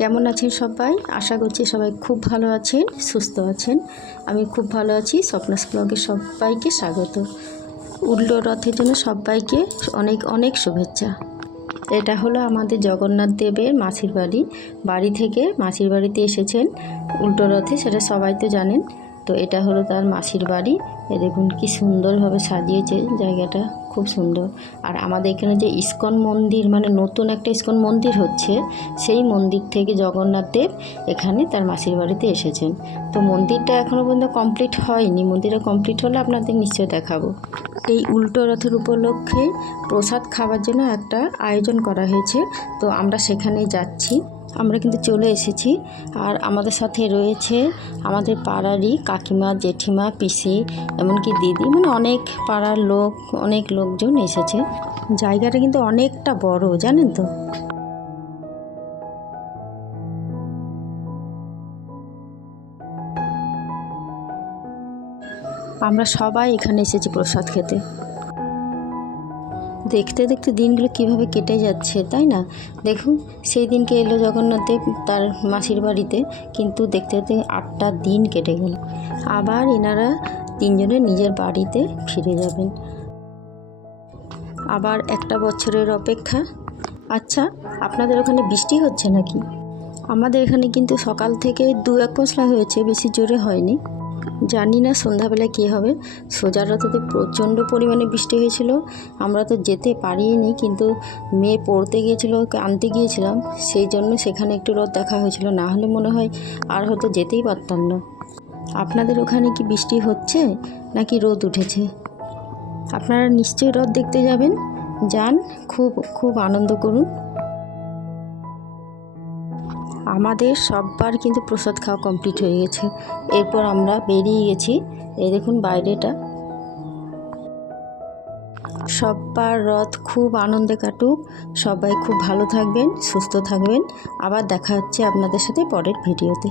কেমন আছেন সবাই? আশা করছি সবাই খুব ভালো আছেন, সুস্থ আছেন। আমি খুব ভালো আছি। স্বপ্নাস ব্লগে সবাইকে স্বাগত। উল্টো রথের জন্য সবাইকে অনেক অনেক শুভেচ্ছা। এটা হলো আমাদের জগন্নাথ দেবের মাসির বাড়ি। বাড়ি থেকে মাসির বাড়িতে এসেছেন উল্টো রথে, সেটা সবাই তো জানেন। তো এটা হলো তার মাসির বাড়ি। দেখুন কি সুন্দরভাবে সাজিয়েছে জায়গাটা, খুব সুন্দর। আর আমাদের এখানে যে ইস্কন মন্দির, মানে নতুন একটা ইস্কন মন্দির হচ্ছে, সেই মন্দির থেকে জগন্নাথ দেব এখানে তার মাসির বাড়িতে এসেছেন। তো মন্দিরটা এখনও পর্যন্ত কমপ্লিট হয়নি। মন্দিরটা কমপ্লিট হলে আপনাদের নিশ্চয়ই দেখাবো। এই উল্টো রথের উপলক্ষে প্রসাদ খাওয়ার জন্য একটা আয়োজন করা হয়েছে, তো আমরা সেখানেই যাচ্ছি। আমরা কিন্তু চলে এসেছি। আর আমাদের সাথে রয়েছে আমাদের পাড়ারই কাকিমা, জেঠিমা, পিসি, এমনকি দিদি, মানে অনেক পাড়ার লোক, অনেক লোকজন এসেছে। জায়গাটা কিন্তু অনেকটা বড়, জানেন তো। আমরা সবাই এখানে এসেছি প্রসাদ খেতে। দেখতে দেখতে দিনগুলো কিভাবে কেটে যাচ্ছে, তাই না? দেখুন, সেই দিনকে এলো জগন্নাথ দেব তার মাসির বাড়িতে, কিন্তু দেখতে দেখতে 8টা দিন কেটে গেল। আবার এনারা তিনজনে নিজের বাড়িতে ফিরে যাবেন। আবার একটা বছরের অপেক্ষা। আচ্ছা, আপনাদের ওখানে বৃষ্টি হচ্ছে নাকি? আমাদের এখানে কিন্তু সকাল থেকে 2-1 পশলা হয়েছে, বেশি জোরে হয়নি। জানি না সন্ধ্যাবেলায় কী হবে। সোজা রথেতে প্রচণ্ড পরিমাণে বৃষ্টি হয়েছিল। আমরা তো যেতে পারিনি, কিন্তু মেয়ে পড়তে গিয়েছিল, ওকে আনতে গিয়েছিলাম, সেই জন্য সেখানে একটু রথ দেখা হয়েছিল। না হলে মনে হয় আর হয়তো যেতেই পারতাম না। আপনাদের ওখানে কি বৃষ্টি হচ্ছে নাকি রোদ উঠেছে? আপনারা নিশ্চয়ই রথ দেখতে যাবেন। যান, খুব খুব আনন্দ করুন। আমাদের সববার কিন্তু প্রসাদ খাওয়া কমপ্লিট হয়ে গেছে। এরপর আমরা বেরিয়ে গেছি। এই দেখুন বাইরেটা। সববার রথ খুব আনন্দে কাটুক। সবাই খুব ভালো থাকবেন, সুস্থ থাকবেন। আবার দেখা হচ্ছে আপনাদের সাথে পরের ভিডিওতে।